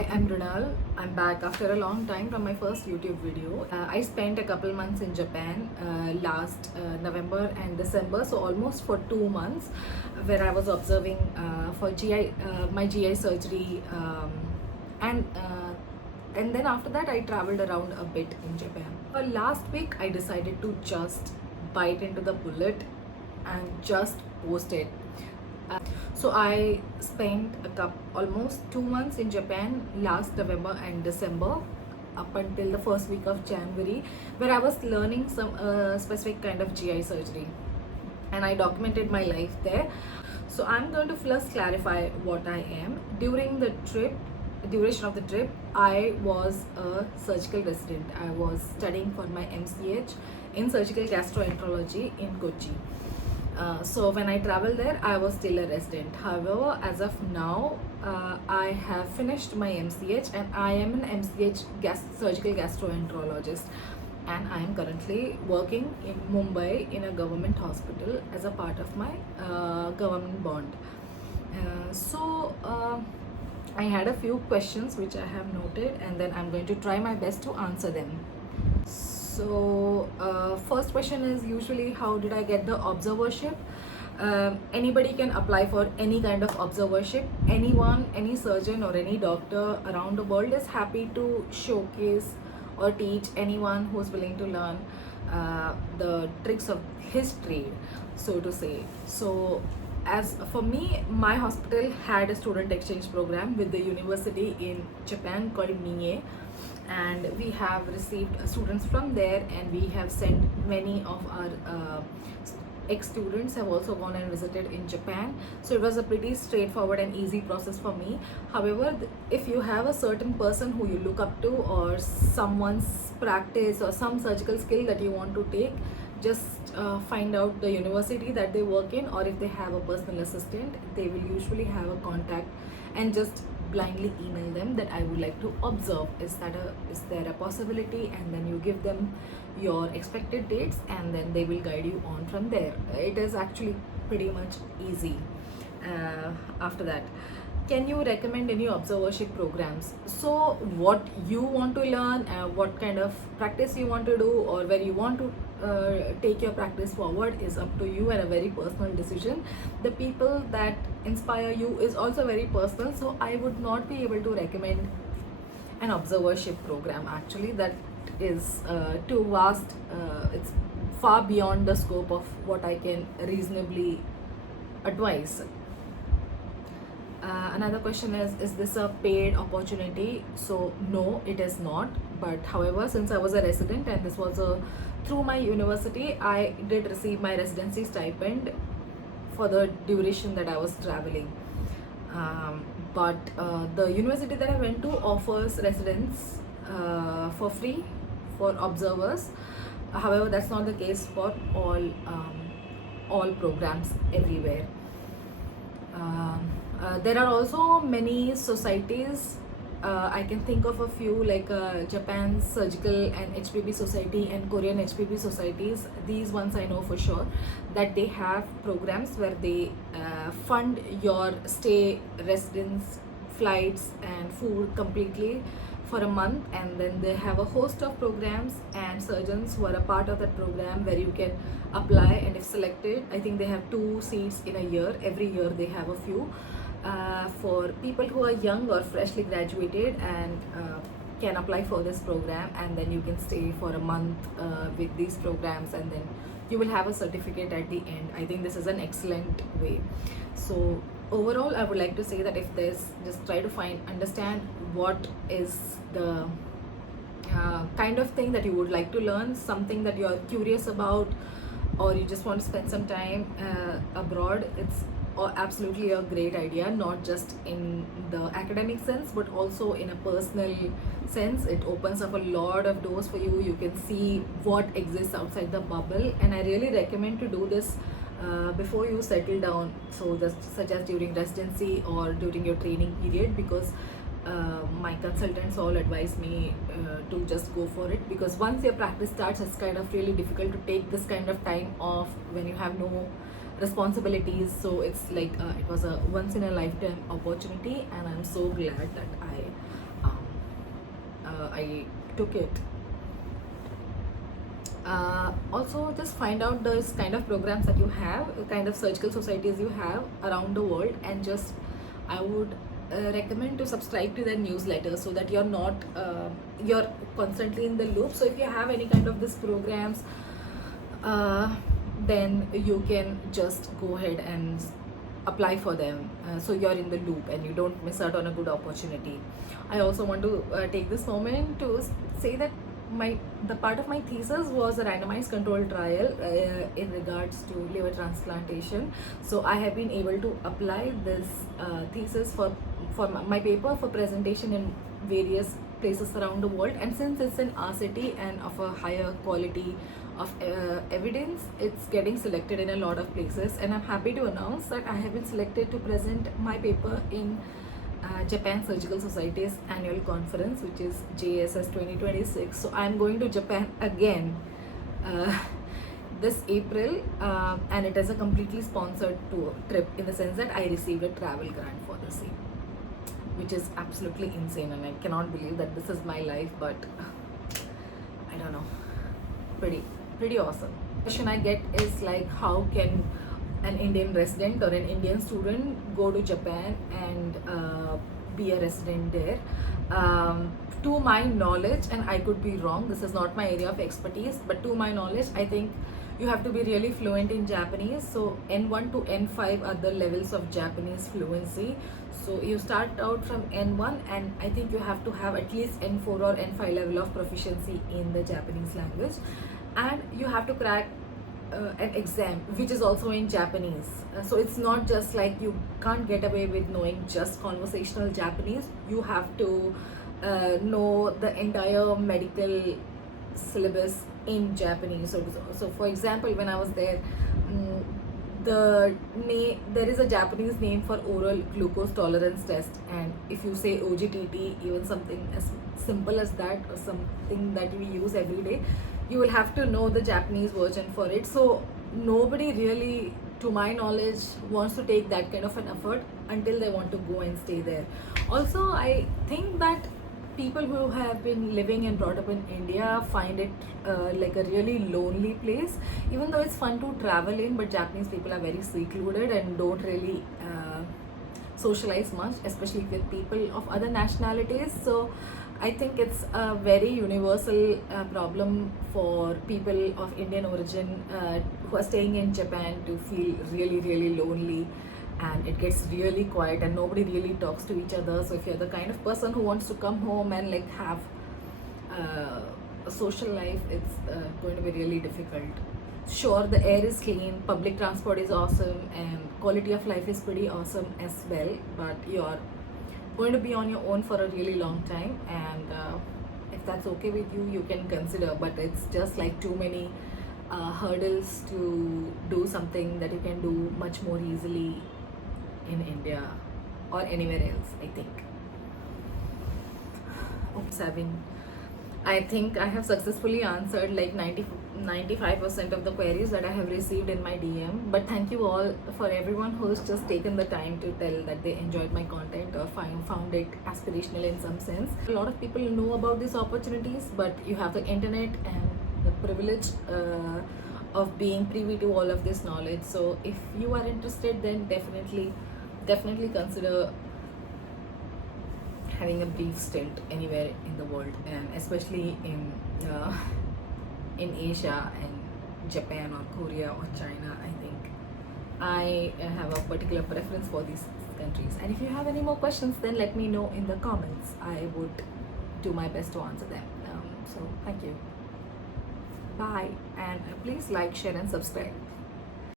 Hi, I'm Runal. I'm back after a long time from my first YouTube video. I spent a couple months in Japan last November and December, so almost for 2 months, where I was observing for my GI surgery, and then after that I traveled around a bit in Japan. Last week I decided to just bite into the bullet and just post it. So I spent almost 2 months in Japan last November and December up until the first week of January, where I was learning some specific kind of GI surgery, and I documented my life there. So I'm going to first clarify what I am. During the duration of the trip, I was a surgical resident. I was studying for my MCH in surgical gastroenterology in Kochi. So when I traveled there, I was still a resident. However, as of now, I have finished my MCH and I am an MCH surgical gastroenterologist, and I am currently working in Mumbai in a government hospital as a part of my government bond. I had a few questions which I have noted, and then I'm going to try my best to answer them. So first question is usually, how did I get the observership? Anybody can apply for any kind of observership. Anyone, any surgeon or any doctor around the world is happy to showcase or teach anyone who's willing to learn the tricks of his trade, so to say. So as for me, my hospital had a student exchange program with the university in Japan called NIE, and we have received students from there, and we have sent many of our ex-students have also gone and visited in Japan. So it was a pretty straightforward and easy process for me. However, if you have a certain person who you look up to, or someone's practice or some surgical skill that you want to take, just find out the university that they work in, or if they have a personal assistant, they will usually have a contact, and just blindly email them that I would like to observe. Is there a possibility? And then you give them your expected dates, and then they will guide you on from there. It is actually pretty much easy. After that, can you recommend any observership programs? So what you want to learn, what kind of practice you want to do, or where you want to take your practice forward is up to you, and a very personal decision. The people that inspire you is also very personal, so I would not be able to recommend an observership program. Actually, that is too vast. It's far beyond the scope of what I can reasonably advise. Another question is this a paid opportunity? So no, it is not. But however, since I was a resident and this was through my university, I did receive my residency stipend for the duration that I was traveling. But the university that I went to offers residence for free for observers. However, that's not the case for all programs everywhere. There are also many societies. I can think of a few, like Japan's Surgical and HPB Society and Korean HPB societies. These ones I know for sure that they have programs where they fund your stay, residence, flights and food completely for a month, and then they have a host of programs and surgeons who are a part of that program where you can apply, and if selected, I think they have 2 seats in a year. Every year they have a few for people who are young or freshly graduated, and can apply for this program, and then you can stay for a month with these programs, and then you will have a certificate at the end. I think this is an excellent way. So overall, I would like to say that if there's, just try to understand what is the kind of thing that you would like to learn, something that you're curious about, or you just want to spend some time abroad. It's absolutely a great idea, not just in the academic sense but also in a personal sense. It opens up a lot of doors for you. You can see what exists outside the bubble, and I really recommend to do this before you settle down, so just such as during residency or during your training period, because my consultants all advise me to just go for it, because once your practice starts, it's kind of really difficult to take this kind of time off when you have no responsibilities. So it's like it was a once in a lifetime opportunity, and I'm so glad that I I took it. Also, just find out those kind of programs that you have, kind of surgical societies you have around the world, and just I would recommend to subscribe to their newsletter so that you're not you're constantly in the loop. So if you have any kind of these programs, then you can just go ahead and apply for them, so you're in the loop and you don't miss out on a good opportunity. I also want to take this moment to say that the part of my thesis was a randomized controlled trial in regards to liver transplantation. So I have been able to apply this thesis for my paper for presentation in various places around the world, and since it's in our city and of a higher quality of evidence, it's getting selected in a lot of places, and I'm happy to announce that I have been selected to present my paper in Japan Surgical Society's annual conference, which is JSS 2026. So I'm going to Japan again this April, and it is a completely sponsored trip, in the sense that I received a travel grant for the same, which is absolutely insane, and I cannot believe that this is my life, but I don't know, pretty awesome. Question I get is like, how can an Indian resident or an Indian student go to Japan and be a resident there? To my knowledge, and I could be wrong, this is not my area of expertise, but to my knowledge, I think you have to be really fluent in Japanese. So N1 to N5 are the levels of Japanese fluency. So you start out from N1, and I think you have to have at least N4 or N5 level of proficiency in the Japanese language, and you have to crack an exam which is also in Japanese. So it's not just like, you can't get away with knowing just conversational Japanese. You have to know the entire medical syllabus in Japanese. So for example, when I was there, there is a Japanese name for oral glucose tolerance test, and if you say OGTT, even something as simple as that, or something that we use every day, you will have to know the Japanese version for it. So nobody really, to my knowledge, wants to take that kind of an effort until they want to go and stay there. Also, I think that people who have been living and brought up in India find it like a really lonely place, even though it's fun to travel in, but Japanese people are very secluded and don't really socialize much, especially with people of other nationalities. So I think it's a very universal problem for people of Indian origin who are staying in Japan to feel really lonely, and it gets really quiet and nobody really talks to each other. So if you're the kind of person who wants to come home and like have a social life, it's going to be really difficult. Sure, the air is clean, public transport is awesome, and quality of life is pretty awesome as well, but you're going to be on your own for a really long time, and if that's okay with you, you can consider, but it's just like too many hurdles to do something that you can do much more easily in India or anywhere else, I think. I think I have successfully answered like 95% of the queries that I have received in my DM. But thank you all for everyone who's just taken the time to tell that they enjoyed my content or found it aspirational in some sense. A lot of people know about these opportunities, but you have the internet and the privilege of being privy to all of this knowledge. So if you are interested, then definitely consider having a brief stint anywhere in the world, and especially in Asia and Japan or Korea or China. I think I have a particular preference for these countries. And if you have any more questions, then let me know in the comments. I would do my best to answer them. So thank you. Bye, and please like, share and subscribe.